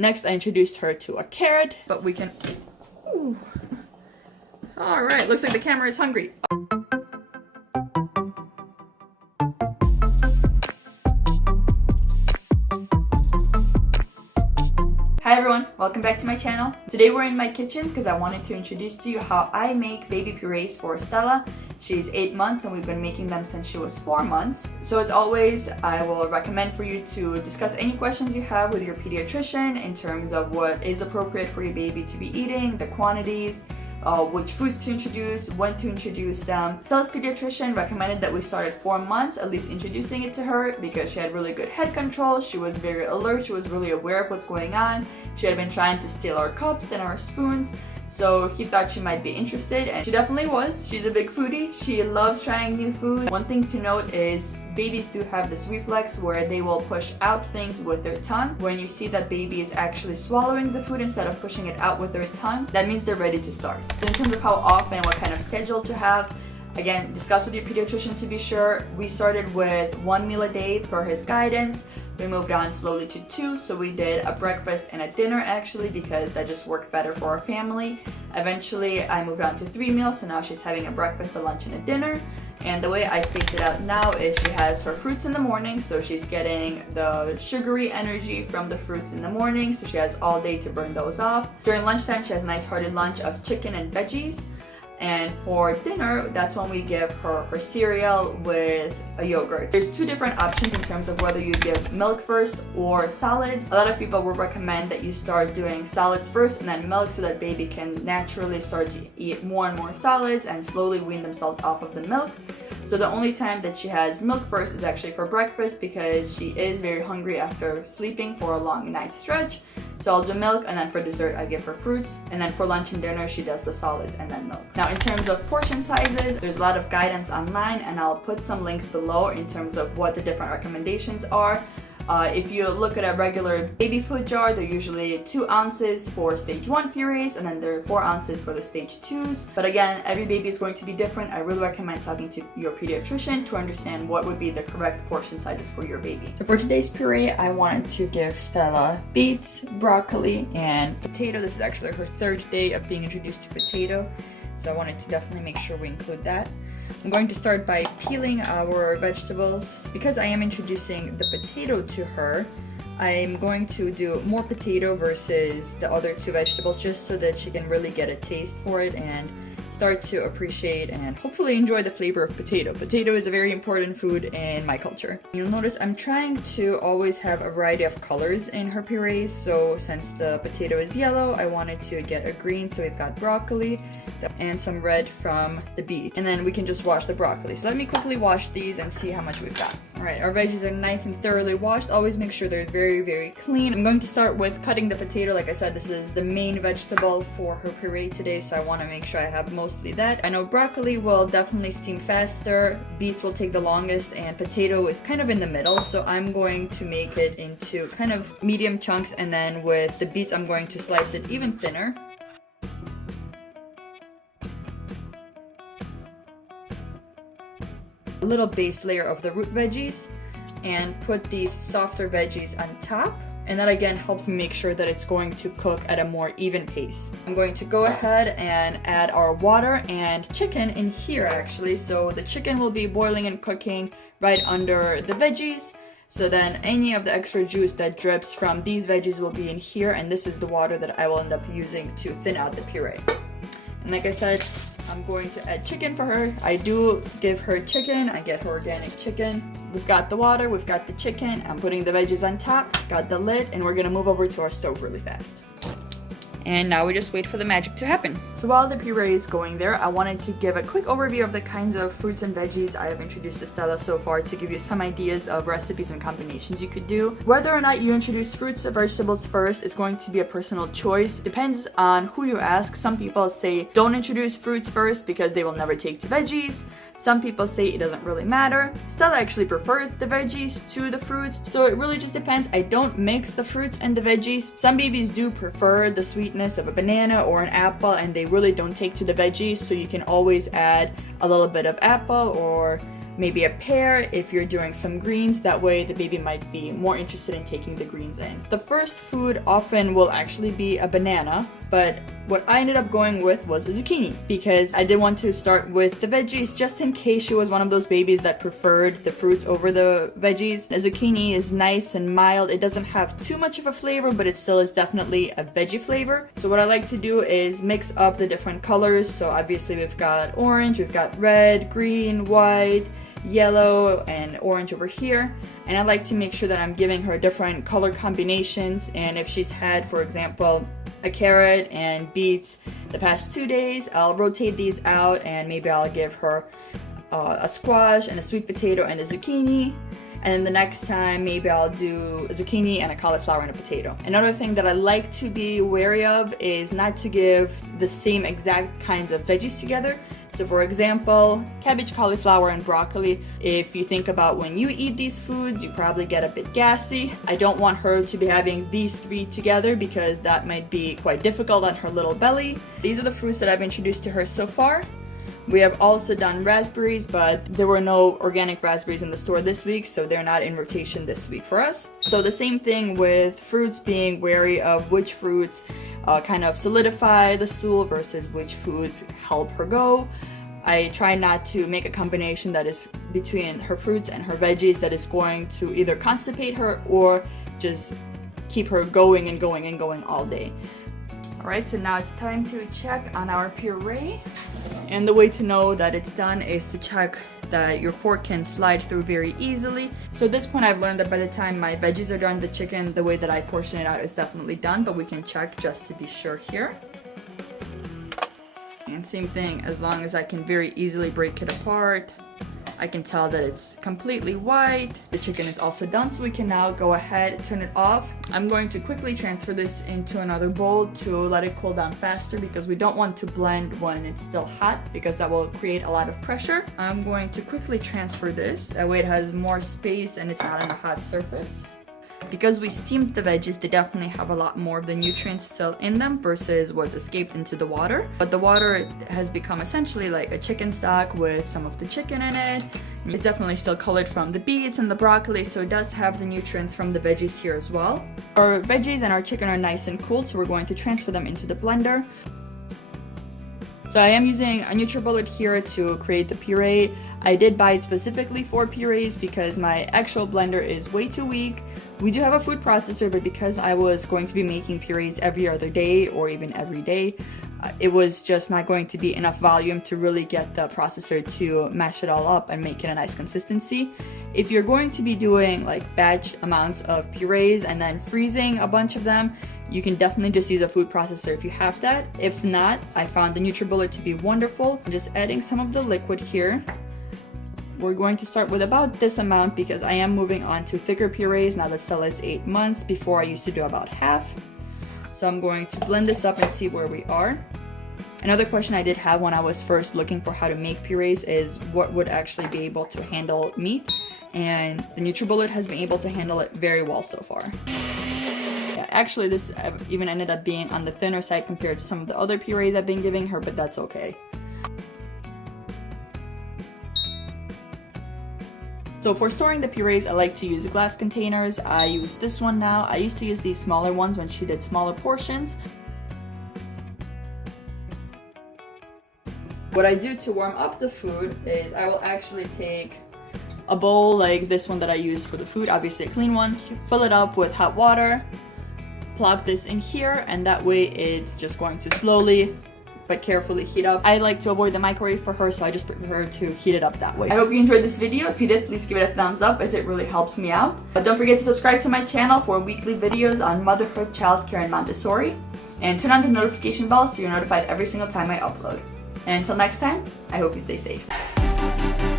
Next, I introduced her to a carrot, but we can... Ooh. All right, looks like the camera is hungry. Hi everyone, welcome back to my channel. Today we're in my kitchen because I wanted to introduce to you how I make baby purees for Stella. She's 8 months and we've been making them since she was 4 months. So as always, I will recommend for you to discuss any questions you have with your pediatrician in terms of what is appropriate for your baby to be eating, the quantities, which foods to introduce, when to introduce them. Stella's pediatrician recommended that we start at 4 months, at least introducing it to her, because she had really good head control, she was very alert, she was really aware of what's going on. She had been trying to steal our cups and our spoons, so he thought she might be interested, and she definitely was. She's a big foodie, she loves trying new food. One thing to note is babies do have this reflex where they will push out things with their tongue. When you see that baby is actually swallowing the food instead of pushing it out with their tongue, that means they're ready to start. So in terms of how often and what kind of schedule to have, again, discuss with your pediatrician to be sure. We started with 1 meal a day per his guidance. We moved on slowly to 2, so we did a breakfast and a dinner actually because that just worked better for our family. Eventually I moved on to 3 meals, so now she's having a breakfast, a lunch, and a dinner. And the way I space it out now is she has her fruits in the morning, so she's getting the sugary energy from the fruits in the morning, so she has all day to burn those off. During lunchtime she has a nice hearty lunch of chicken and veggies. And for dinner, that's when we give her her cereal with a yogurt. There's 2 different options in terms of whether you give milk first or solids. A lot of people will recommend that you start doing solids first and then milk so that baby can naturally start to eat more and more solids and slowly wean themselves off of the milk. So the only time that she has milk first is actually for breakfast because she is very hungry after sleeping for a long night stretch. So I'll do milk, and then for dessert I give her fruits, and then for lunch and dinner she does the solids and then milk. Now in terms of portion sizes, there's a lot of guidance online and I'll put some links below in terms of what the different recommendations are. If you look at a regular baby food jar, they're usually 2 ounces for stage 1 purees and then there are 4 ounces for the stage 2s. But again, every baby is going to be different. I really recommend talking to your pediatrician to understand what would be the correct portion sizes for your baby. So for today's puree, I wanted to give Stella beets, broccoli, and potato. This is actually her 3rd day of being introduced to potato, so I wanted to definitely make sure we include that. I'm going to start by peeling our vegetables. Because I am introducing the potato to her, I'm going to do more potato versus the other 2 vegetables just so that she can really get a taste for it and start to appreciate and hopefully enjoy the flavor of potato. Potato is a very important food in my culture. You'll notice I'm trying to always have a variety of colors in her purees, so since the potato is yellow, I wanted to get a green, so we've got broccoli and some red from the beet. And then we can just wash the broccoli. So let me quickly wash these and see how much we've got. Alright, our veggies are nice and thoroughly washed. Always make sure they're very, very clean. I'm going to start with cutting the potato. Like I said, this is the main vegetable for her puree today, so I want to make sure I have mostly that. I know broccoli will definitely steam faster, beets will take the longest, and potato is kind of in the middle, so I'm going to make it into kind of medium chunks, and then with the beets I'm going to slice it even thinner. A little base layer of the root veggies and put these softer veggies on top, and that again helps me make sure that it's going to cook at a more even pace. I'm going to go ahead and add our water and chicken in here actually, so the chicken will be boiling and cooking right under the veggies, so then any of the extra juice that drips from these veggies will be in here, and this is the water that I will end up using to thin out the puree. And like I said, I'm going to add chicken for her. I do give her chicken. I get her organic chicken. We've got the water, we've got the chicken. I'm putting the veggies on top, got the lid, and we're gonna move over to our stove really fast. And now we just wait for the magic to happen. So while the puree is going there, I wanted to give a quick overview of the kinds of fruits and veggies I have introduced to Stella so far to give you some ideas of recipes and combinations you could do. Whether or not you introduce fruits or vegetables first is going to be a personal choice. Depends on who you ask. Some people say don't introduce fruits first because they will never take to veggies. Some people say it doesn't really matter. Stella actually preferred the veggies to the fruits, so it really just depends. I don't mix the fruits and the veggies. Some babies do prefer the sweetness of a banana or an apple, and they really don't take to the veggies, so you can always add a little bit of apple or maybe a pear if you're doing some greens. That way the baby might be more interested in taking the greens in. The first food often will actually be a banana, but what I ended up going with was a zucchini because I did want to start with the veggies just in case she was one of those babies that preferred the fruits over the veggies. A zucchini is nice and mild. It doesn't have too much of a flavor, but it still is definitely a veggie flavor. So what I like to do is mix up the different colors. So obviously we've got orange, we've got red, green, white, yellow, and orange over here. And I like to make sure that I'm giving her different color combinations. And if she's had, for example, a carrot and beets the past 2 days, I'll rotate these out and maybe I'll give her a squash and a sweet potato and a zucchini. And then the next time maybe I'll do a zucchini and a cauliflower and a potato. Another thing that I like to be wary of is not to give the same exact kinds of veggies together. So for example, cabbage, cauliflower, and broccoli. If you think about when you eat these foods, you probably get a bit gassy. I don't want her to be having these three together because that might be quite difficult on her little belly. These are the fruits that I've introduced to her so far. We have also done raspberries, but there were no organic raspberries in the store this week, so they're not in rotation this week for us. So the same thing with fruits, being wary of which fruits kind of solidify the stool versus which foods help her go. I try not to make a combination that is between her fruits and her veggies that is going to either constipate her or just keep her going and going and going all day. Alright, so now it's time to check on our puree. And the way to know that it's done is to check that your fork can slide through very easily. So at this point I've learned that by the time my veggies are done, the chicken, the way that I portion it out is definitely done, but we can check just to be sure here. And same thing, as long as I can very easily break it apart, I can tell that it's completely white. The chicken is also done, so we can now go ahead, turn it off. I'm going to quickly transfer this into another bowl to let it cool down faster because we don't want to blend when it's still hot because that will create a lot of pressure. I'm going to quickly transfer this, that way it has more space and it's not on a hot surface. Because we steamed the veggies, they definitely have a lot more of the nutrients still in them versus what's escaped into the water. But the water has become essentially like a chicken stock with some of the chicken in it. It's definitely still colored from the beets and the broccoli, so it does have the nutrients from the veggies here as well. Our veggies and our chicken are nice and cooled, so we're going to transfer them into the blender. So I am using a NutriBullet here to create the puree. I did buy it specifically for purees because my actual blender is way too weak. We do have a food processor, but because I was going to be making purees every other day or even every day, it was just not going to be enough volume to really get the processor to mash it all up and make it a nice consistency. If you're going to be doing like batch amounts of purees and then freezing a bunch of them, you can definitely just use a food processor if you have that. If not, I found the NutriBullet to be wonderful. I'm just adding some of the liquid here. We're going to start with about this amount because I am moving on to thicker purees now that Stella is 8 months. Before I used to do about half. So I'm going to blend this up and see where we are. Another question I did have when I was first looking for how to make purees is what would actually be able to handle meat. And the NutriBullet has been able to handle it very well so far. Yeah, actually this even ended up being on the thinner side compared to some of the other purees I've been giving her, but that's okay. So for storing the purees, I like to use glass containers. I use this one now. I used to use these smaller ones when she did smaller portions. What I do to warm up the food is I will actually take a bowl like this one that I use for the food, obviously a clean one, fill it up with hot water, plop this in here, and that way it's just going to slowly but carefully heat up. I like to avoid the microwave for her, so I just prefer to heat it up that way. I hope you enjoyed this video. If you did, please give it a thumbs up as it really helps me out. But don't forget to subscribe to my channel for weekly videos on motherhood, childcare, and Montessori. And turn on the notification bell so you're notified every single time I upload. And until next time, I hope you stay safe.